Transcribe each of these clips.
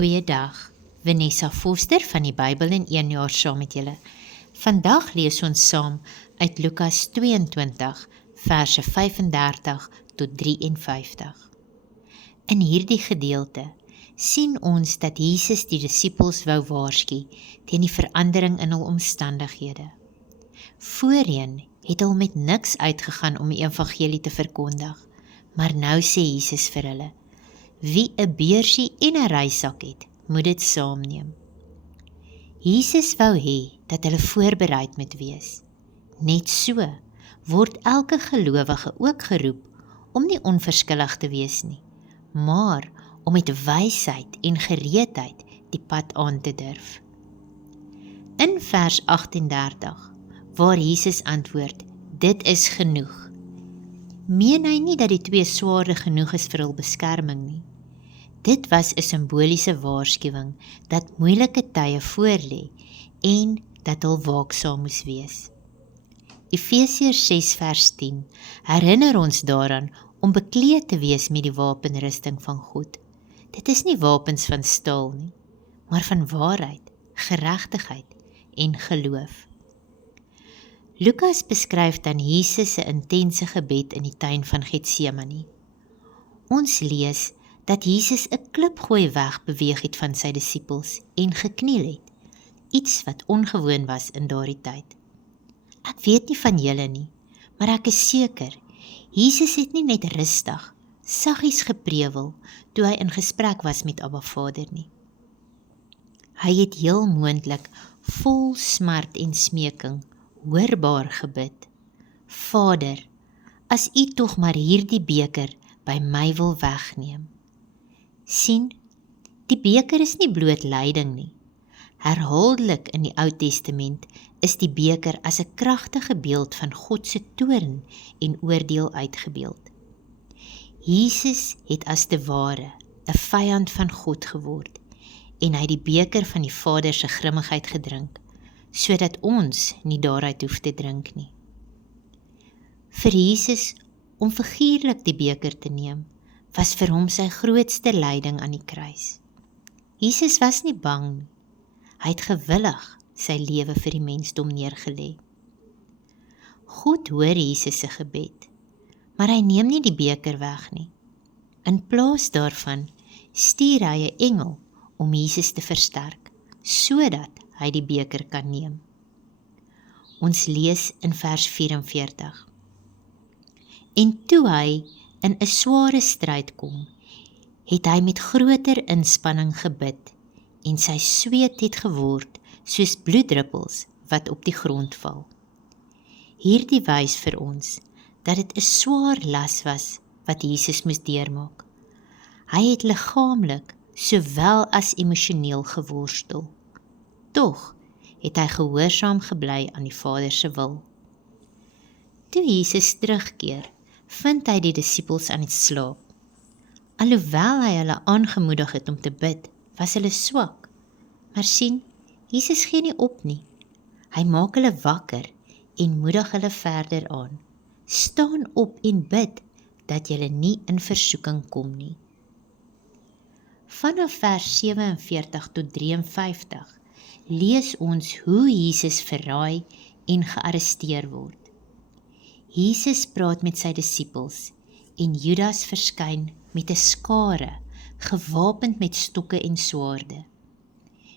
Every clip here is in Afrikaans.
Goeiedag, Vanessa Foster van die Bybel in 1 jaar saam met julle. Vandag lees ons saam uit Lukas 22, verse 35 tot 53. In hierdie gedeelte sien ons dat Jesus die disippels wou waarsku teen die verandering in hul omstandighede. Voorheen het hulle met niks uitgegaan om die evangelie te verkondig, maar nou sê Jesus vir hulle: wie 'n beursie en 'n reissak het, moet dit saamneem. Jesus wou hê dat hulle voorbereid moet wees. Net so word elke gelowige ook geroep om nie onverskillig te wees nie, maar om met wysheid en gereedheid die pad aan te durf. In vers 38, waar Jesus antwoord, dit is genoeg, meen hy nie dat die 2 swaarde genoeg is vir hul beskerming nie. Dit was 'n simboliese waarskuwing dat moeilike tye voorlê en dat hulle waaksaam moes wees. Efesiërs 6 vers 10 herinner ons daaraan om bekleed te wees met die wapenrusting van God. Dit is nie wapens van staal nie, maar van waarheid, geregtigheid en geloof. Lukas beskryf dan Jesus se intense gebed in die tuin van Getsemane. Ons lees dat Jesus 'n klipgooi wegbeweeg het van sy disippels en gekniel het, iets wat ongewoon was in daardie tyd. Ek weet nie van julle nie, maar ek is seker, Jesus het nie net rustig, saggies geprewel toe hy in gesprek was met Abba Vader nie. Hy het heel moontlik vol smart en smeking hoorbaar gebid: Vader, as U tog maar hierdie beker by my wil wegneem. Sien, die beker is nie bloot lyding nie. Herhaaldelik in die Ou Testament is die beker as 'n kragtige beeld van God se toorn en oordeel uitgebeeld. Jesus het as te ware 'n vyand van God geword en hy het die beker van die Vader se grimmigheid gedrink, sodat ons nie daaruit hoef te drink nie. Vir Jesus om figuurlik die beker te neem, was vir hom sy grootste lyding aan die kruis. Jesus was nie bang nie. Hy het gewillig sy lewe vir die mensdom neergelê. God hoor Jesus se gebed, maar hy neem nie die beker weg nie. In plaas daarvan stuur hy 'n engel om Jesus te versterk, sodat hy die beker kan neem. Ons lees in vers 44. En toe hy in 'n sware stryd kom, het hy met groter inspanning gebid en sy sweet het geword soos bloeddruppels wat op die grond val. Hierdie wys vir ons dat dit 'n swaar las was wat Jesus moes deurmaak. Hy het liggaamlik sowel as emosioneel geworstel. Tog het hy gehoorsaam gebly aan die Vader se wil. Toe Jesus terugkeer, vind hy die disippels aan die slaap. Alhoewel hy hulle aangemoedig het om te bid, was hulle swak. Maar sien, Jesus gee nie op nie. Hy maak hulle wakker en moedig hulle verder aan. Staan op en bid, dat julle nie in versoeking kom nie. Vanaf vers 47 tot 53 lees ons hoe Jesus verraai en gearresteer word. Jesus praat met sy disippels en Judas verskyn met 'n skare, gewapend met stokke en swaarde.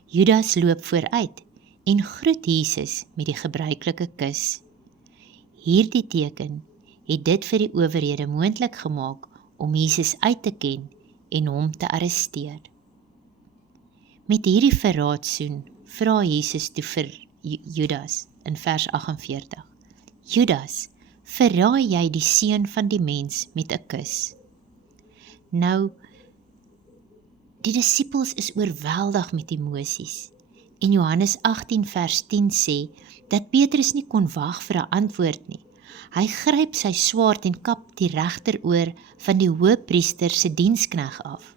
Judas loop vooruit en groet Jesus met die gebruikelike kus. Hierdie teken het dit vir die owerhede moontlik gemaak om Jesus uit te ken en hom te arresteer. Met hierdie verraadsoen vra Jesus toe vir Judas in vers 48. Judas, verraai jy die seun van die mens met 'n kus? Nou, die disippels is oorweldig met emosies en Johannes 18 vers 10 sê dat Petrus nie kon wag vir 'n antwoord nie. Hy gryp sy swaard en kap die regteroor van die hoëpriester se dienskneg af.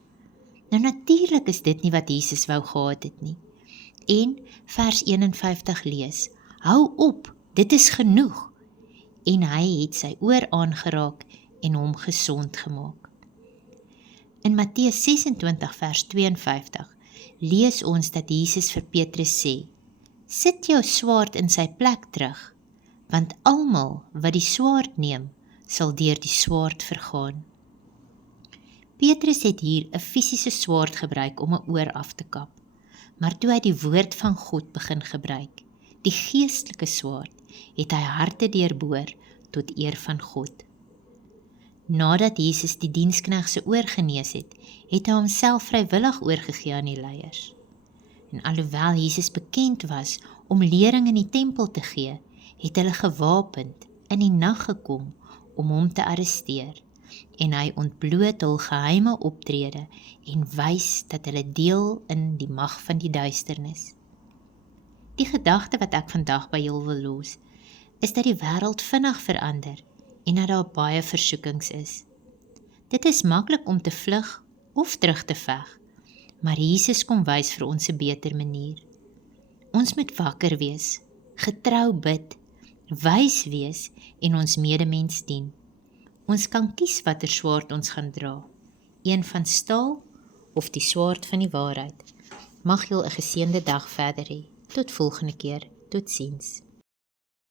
Nou natuurlik is dit nie wat Jesus wou gehad het nie. En vers 51 lees, hou op, dit is genoeg. En hy het sy oor aangeraak en hom gesond gemaak. In Matteus 26 vers 52 lees ons dat Jesus vir Petrus sê, sit jou swaard in sy plek terug, want almal wat die swaard neem, sal deur die swaard vergaan. Petrus het hier 'n fisiese swaard gebruik om 'n oor af te kap, maar toe hy die woord van God begin gebruik, die geestelike swaard, het hy harte deurboor tot eer van God. Nadat Jesus die diensknegt se oor genees het, het hy homself vrywillig oorgegee aan die leiers. En alhoewel Jesus bekend was om lering in die tempel te gee, het hulle gewapend in die nag gekom om hom te arresteer, en hy ontbloot hul geheime optrede en wys dat hulle deel in die mag van die duisternis. Die gedagte wat ek vandag by julle wil los, is dat die wêreld vinnig verander en dat daar baie versoekings is. Dit is maklik om te vlug of terug te veg, maar Jesus kom wys vir ons 'n beter manier. Ons moet wakker wees, getrou bid, wys wees en ons medemens dien. Ons kan kies watter swaard ons gaan dra, een van staal of die swaard van die waarheid. Mag julle 'n geseënde dag verder hê. Tot volgende keer, totsiens.